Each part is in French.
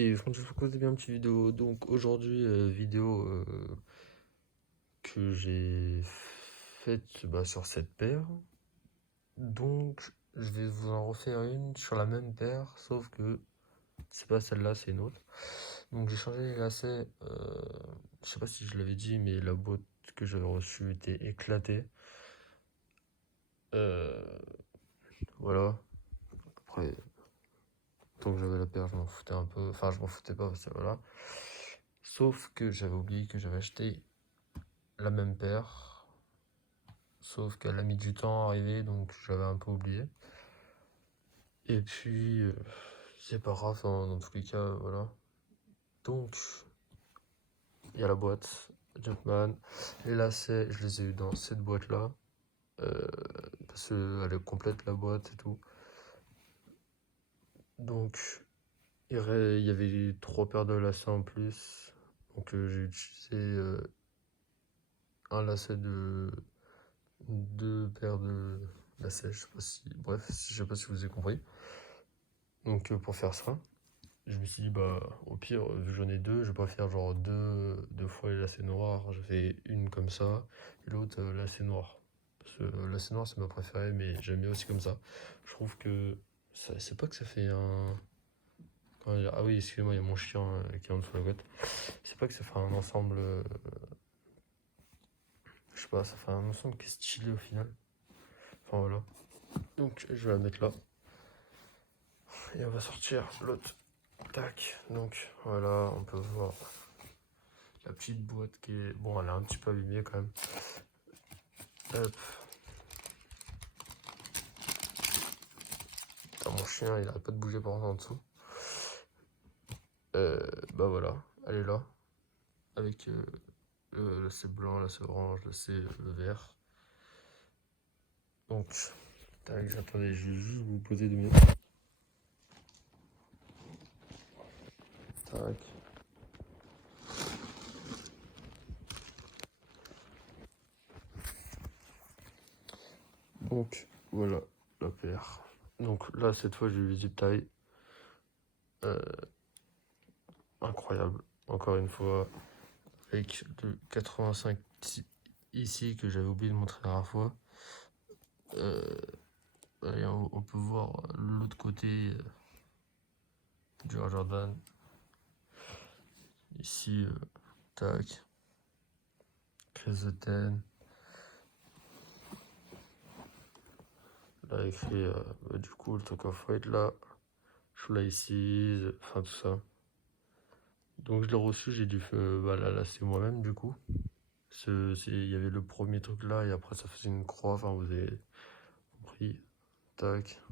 Et franchement, je vous bien une petite vidéo. Donc aujourd'hui, vidéo que j'ai faite sur cette paire. Donc je vais vous en refaire une sur la même paire, sauf que c'est pas celle-là, c'est une autre. Donc j'ai changé les lacets. Je sais pas si je l'avais dit, mais la boîte que j'avais reçue était éclatée. Euh, voilà. Après, tant que j'avais la paire, je m'en foutais un peu. Enfin, je m'en foutais pas, parce que voilà. Sauf que j'avais oublié que j'avais acheté la même paire. Sauf qu'elle a mis du temps à arriver, donc j'avais un peu oublié. Et puis, c'est pas grave, dans tous les cas, voilà. Donc, il y a la boîte Jumpman. Les lacets, je les ai eu dans cette boîte-là. euh, Parce qu'elle est complète, la boîte et tout. Donc, il y avait 3 paires de lacets en plus. Donc, j'ai utilisé un lacet de 2 paires de lacets. Je sais pas si. Bref, je sais pas si vous avez compris. Donc, pour faire ça. Je me suis dit, bah, au pire, vu que j'en ai deux, je vais pas faire genre deux fois les lacets noirs. Je fais une comme ça, et l'autre lacet noir. Parce que lacet noir, c'est ma préférée, mais j'aime bien aussi comme ça. Je trouve que, c'est pas que ça fait un. Comment dire. Ah oui, excusez-moi, il y a mon chien qui est en dessous de la couette. C'est pas que ça fait un ensemble. Je sais pas, ça fait un ensemble qui est stylé au final. Enfin voilà. Donc, je vais la mettre là. Et on va sortir l'autre. Tac. Donc, voilà, on peut voir. La petite boîte qui est. Bon, elle est un petit peu abîmée quand même. Hop. Putain, mon chien, il arrête pas de bouger par en dessous. Bah voilà, elle est là. Avec le lacet blanc, lacet orange, lacet vert. Donc, tac, attendez, je vais juste vous poser 2 minutes. Tac. Donc, voilà la paire. Donc là, cette fois, j'ai eu zip tie. Euh, Incroyable. Encore une fois, avec le 85 ici que j'avais oublié de montrer la dernière fois. Et on peut voir l'autre côté du Air Jordan. Ici, tac. Crise de ten. Là, écrit du coup le talk of weight là. Slices, enfin tout ça. Donc je l'ai reçu, j'ai dû la lasser moi-même du coup. Il y avait le premier truc là et après ça faisait une croix, enfin vous avez compris. Tac.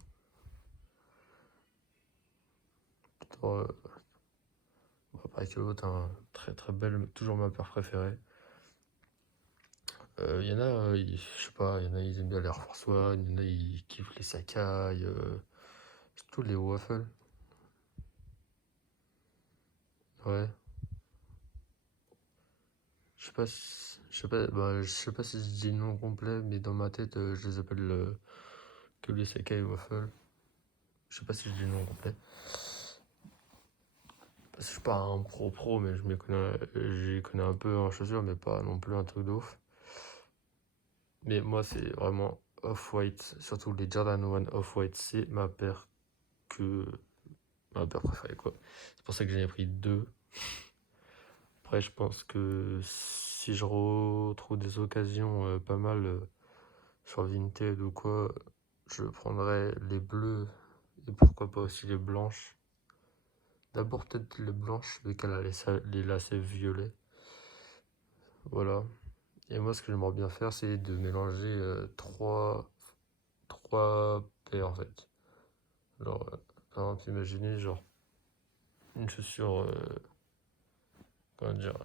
Putain, pareil que l'autre, hein, très très belle, toujours ma paire préférée. Il y en a, je sais pas, il y en a ils aiment bien les Air Force One, il y en a ils kiffent les Sakai, surtout les waffles. Ouais. Je sais pas si je dis le nom complet, mais dans ma tête, je les appelle que les Sakai Waffle. Je sais pas si je dis le nom complet. Parce que je suis pas un pro, mais j'y connais un peu en chaussures, mais pas non plus un truc de ouf. Mais moi, c'est vraiment Off-White, surtout les Jordan 1 Off-White, c'est ma paire préférée, quoi. C'est pour ça que j'en ai pris deux. Après, je pense que si je retrouve des occasions pas mal sur Vinted ou quoi, je prendrais les bleus et pourquoi pas aussi les blanches. D'abord peut-être les blanches, vu qu'elle a les lacets violets. Voilà. Et moi, ce que j'aimerais bien faire, c'est de mélanger trois paires en fait. Genre, par exemple, imaginez genre une chaussure, comment dire,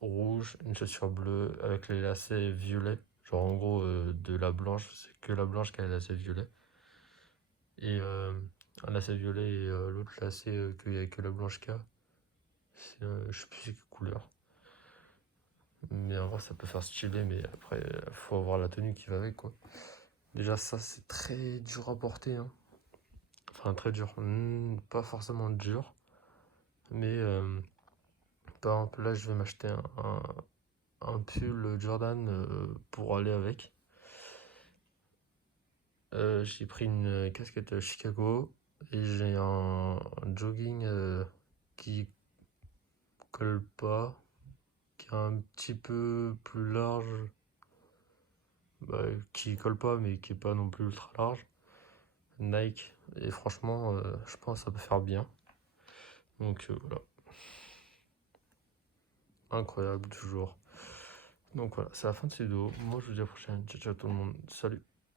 rouge, une chaussure bleue avec les lacets violets. Genre en gros, de la blanche, c'est que la blanche qui a les lacets violets. Et un lacet violet et l'autre lacet qu'il n'y a que la blanche qui a. Je sais plus c'est quelle couleur. Mais en vrai, ça peut faire stylé, mais après, faut avoir la tenue qui va avec, quoi. Déjà, ça, c'est très dur à porter, hein. Enfin, très dur. Pas forcément dur, Mais par exemple, là, je vais m'acheter un pull Jordan pour aller avec. J'ai pris une casquette Chicago et j'ai un jogging qui colle pas, qui est un petit peu plus large, qui colle pas mais qui est pas non plus ultra large. Nike, et franchement, je pense que ça peut faire bien. Donc voilà, incroyable toujours. Donc voilà, c'est la fin de cette vidéo. Moi je vous dis à la prochaine. Ciao ciao tout le monde. Salut.